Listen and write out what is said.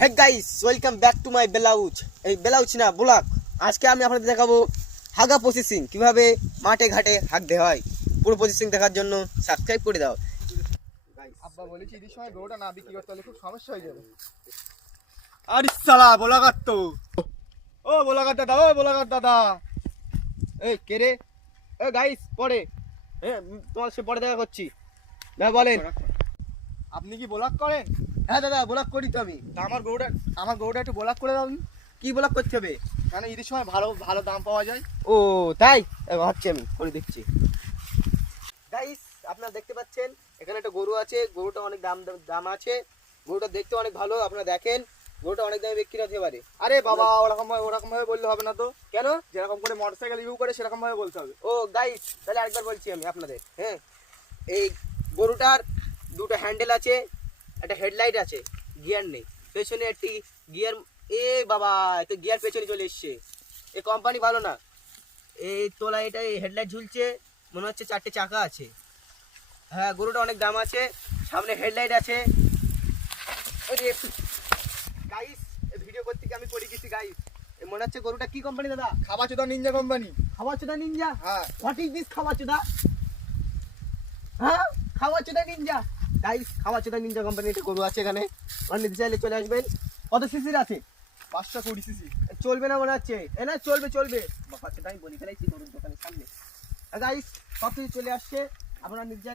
Hey guys, welcome back to my blouse. এই blouse না blog. আজকে আমি আপনাদের দেখাবো হাগা প্রসেসিং, কিভাবে মাঠে ঘাটে হাগতে হয়। পুরো প্রসেসিং দেখার জন্য সাবস্ক্রাইব করে দাও। আব্বা বলেছি ঈদের সময় গরুটা না বিক্রি করতে হলে খুব সমস্যা হয়ে যাবে। আরে শালা বোলাগাত তো। ও বোলাগাত দাদা, ও বোলাগাত দাদা। এই কে রে? এ গাইস, পরে তোমার সে পরে দেখা করছি। না বলেন। আপনি কি ব্লগ করেন? হ্যাঁ দাদা, ব্লগ করি তো আমি। তা আমার গরুটা একটু ব্লগ করে দাও। কি ব্লগ করতে হবে? কেন ঈদের সময় ভালো ভালো দাম পাওয়া যায়। ও তাই, ভাবছি আমি করে দেখছি। গাইস, আপনারা দেখতে পাচ্ছেন এখানে একটা গরু আছে। গরুটা অনেক দাম আছে। গরুটা দেখতে অনেক ভালো, আপনারা দেখেন। গরুটা অনেক দামে বিক্রি হতে পারে। আরে বাবা, ওরকম ভাবে বললে হবে না তো। কেন? যেরকম করে মোটরসাইকেল রিভিউ করে সেরকম ভাবে বলতে হবে। ও গাইস, তাহলে আরেকবার বলছি আমি আপনাদের। হ্যাঁ, এই গরুটার দুটো হ্যান্ডেল আছে, একটা হেডলাইট আছে, গিয়ার নেই। পেছনে একটি গিয়ার, এ বাবা, তো গিয়ার পেছনে চলে এসছে। এই কোম্পানি ভালো না। এই তোলা, এটা হেডলাইট ঝুলছে, মনে হচ্ছে 4টে চাকা আছে। হ্যাঁ, গরুটা অনেক দাম আছে। সামনে হেডলাইট আছে। গাইস, ভিডিও করতে গিয়ে আমি পড়ে গেছি গাইস। মনে হচ্ছে গরুটা কি কোম্পানি দাদা? খাবার চোদা নিনজা কোম্পানি। খাওয়াচোদা নিনজা? হ্যাঁ। হোয়াট ইজ দিস খাওয়াচোদা? হ্যাঁ, খাওয়াচোদা নিনজা। গাইস, খাওয়াচোদা নিনজা কোম্পানিতে গরু আছে এখানে। আর নিতে চাইলে চলে আসবেন। কত সিসির আছে? 520 সিসি। চলবে না মনে হচ্ছে। এ না, চলবে। বাবা, সেটা আমি বলি ফেলাইছি গরুর দোকানের সামনে। গাইস, সব কিছু চলে আসছে, আপনারা নিতে